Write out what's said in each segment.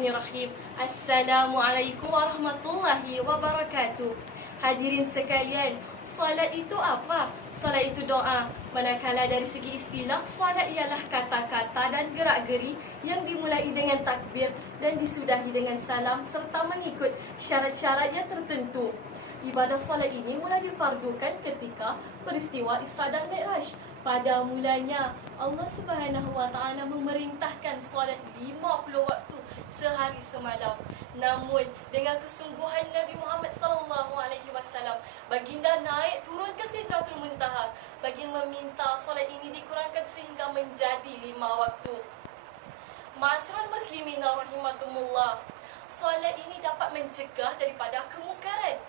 Bismillahirrahmanirrahim. Assalamualaikum warahmatullahi wabarakatuh. Hadirin sekalian, solat itu apa? Solat itu doa. Manakala dari segi istilah, solat ialah kata-kata dan gerak-geri yang dimulai dengan takbir dan disudahi dengan salam serta mengikut syarat-syarat yang tertentu. Ibadah solat ini mula difardukan ketika peristiwa Isra dan Mi'raj. Pada mulanya Allah Subhanahu wa taala memerintahkan solat 50 waktu sehari semalam. Namun dengan kesungguhan Nabi Muhammad sallallahu alaihi wasallam, baginda naik turun ke Sidratul Muntaha bagi meminta solat ini dikurangkan sehingga menjadi 5 waktu. Ma'asyiral muslimin rahimakumullah. Solat ini dapat mencegah daripada kemungkaran.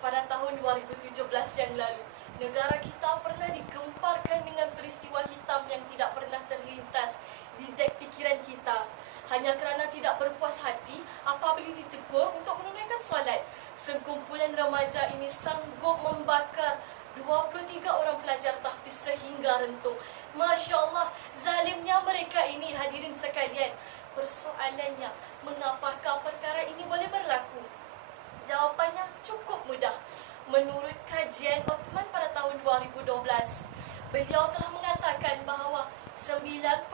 Pada tahun 2017 yang lalu, negara kita pernah digemparkan dengan peristiwa hitam yang tidak pernah terlintas di dek fikiran kita. Hanya kerana tidak berpuas hati apabila ditegur untuk menunaikan solat, sekumpulan remaja ini sanggup membakar 23 orang pelajar tahfiz sehingga rentung. Masya Allah, zalimnya mereka ini, hadirin sekalian. Persoalannya, mengapakah perkara ini boleh berlaku? Jawapannya cukup mudah. Menurut kajian Othman pada tahun 2012, beliau telah mengatakan bahawa 90%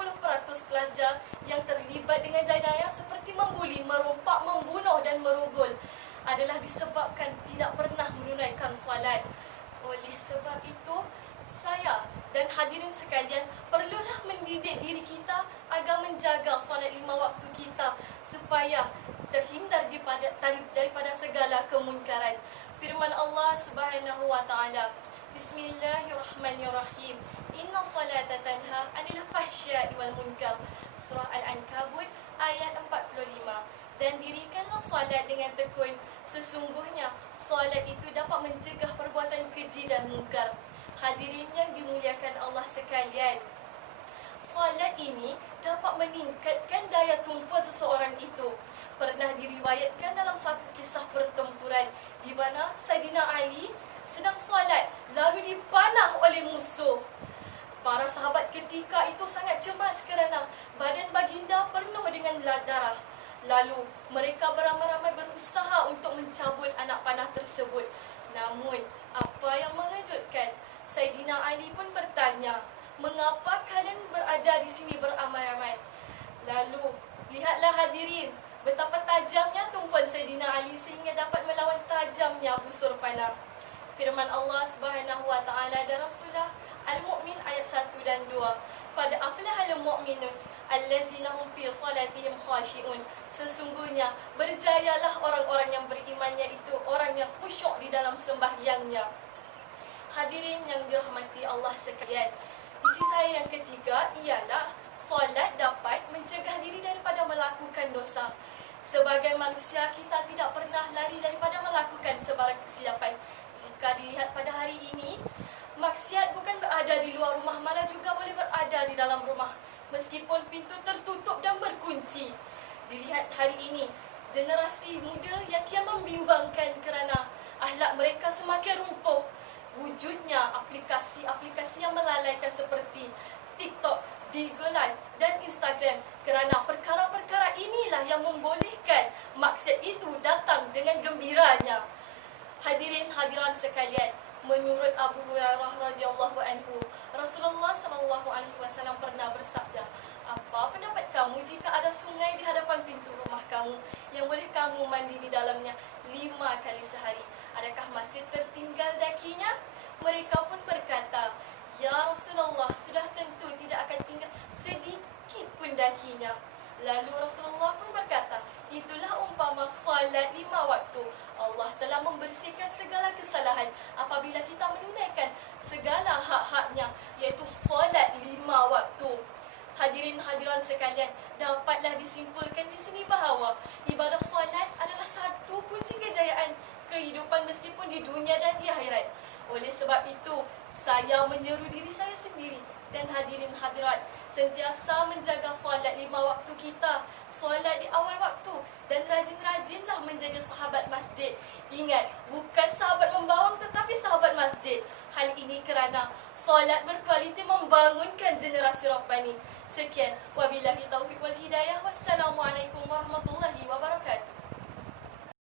pelajar yang terlibat dengan jenayah seperti membuli, merompak, membunuh dan merogol adalah disebabkan tidak pernah menunaikan solat. Oleh sebab itu, saya dan hadirin sekalian perlulah mendidik diri kita agar menjaga solat 5 waktu kita supaya terhindar daripada segala kemungkaran. Firman Allah Subhanahu wa taala, Bismillahirrahmanirrahim. Inna salata tanha 'anil fahsya'i wal munkar. Surah Al-Ankabut ayat 45. Dan dirikanlah solat dengan tekun. Sesungguhnya solat itu dapat mencegah perbuatan keji dan mungkar. Hadirin yang dimuliakan Allah sekalian, solat ini dapat meningkatkan daya tumpuan seseorang itu. Pernah diriwayatkan dalam satu kisah pertempuran di mana Saidina Ali sedang solat lalu dipanah oleh musuh. Para sahabat ketika itu sangat cemas kerana badan baginda penuh dengan darah. Lalu mereka beramai-ramai berusaha untuk mencabut anak panah tersebut. Namun apa yang mengejutkan, Saidina Ali pun bertanya, "Mengapa kalian berada di sini beramai-ramai?" Lalu lihatlah hadirin, betapa tajamnya tumpuan Saidina Ali sehingga dapat melawan tajamnya busur panah. Firman Allah Subhanahu wa taala dalam surah Al-Mu'min ayat 1 dan 2, "Qad aflahal mu'minun allazina hum fi salatihim khashi'un." Sesungguhnya berjayalah orang-orang yang beriman, iaitu orang yang khusyuk di dalam sembahyangnya. Hadirin yang dirahmati Allah sekalian, isi saya yang ketiga ialah solat dapat mencegah diri daripada melakukan dosa. Sebagai manusia, kita tidak pernah lari daripada melakukan sebarang kesilapan. Jika dilihat pada hari ini, maksiat bukan berada di luar rumah, malah juga boleh berada di dalam rumah meskipun pintu tertutup dan berkunci. Dilihat hari ini, generasi muda yang kian membimbangkan kerana akhlak mereka semakin runtuh. Wujudnya aplikasi-aplikasi yang melalaikan seperti TikTok, Bigo Live dan Instagram. Kerana perkara-perkara inilah yang membolehkan maksiat itu datang dengan gembiranya. Hadirin hadirat sekalian, menurut Abu Hurairah radhiyallahu anhu, Rasulullah sallallahu alaihi wasallam pernah bersabda, "Apa pendapat kamu jika ada sungai di hadapan pintu rumah kamu yang boleh kamu mandi di dalamnya 5 kali sehari? Adakah masih tertinggal dakinya?" Mereka pun berkata, "Ya Rasulullah, sudah tentu tidak akan tinggal sedikit pun dakinya." Lalu Rasulullah pun berkata, "Itulah umpama solat 5 waktu. Allah telah membersihkan segala kesalahan apabila kita menunaikan segala hak-haknya, iaitu solat 5 waktu." Hadirin hadiran sekalian, dapatlah disimpulkan di sini bahawa ibadah solat adalah satu kunci kejayaan kehidupan meskipun di dunia dan di akhirat. Oleh sebab itu, saya menyeru diri saya sendiri dan hadirin hadirat sentiasa menjaga solat 5 waktu kita, solat di awal waktu, dan rajin-rajinlah menjadi sahabat masjid. Ingat, bukan sahabat membawang tetapi sahabat masjid. Hal ini kerana solat berkualiti membangunkan generasi Rabbani. Sekian, wabillahi taufiq wal hidayah. Wassalamualaikum warahmatullahi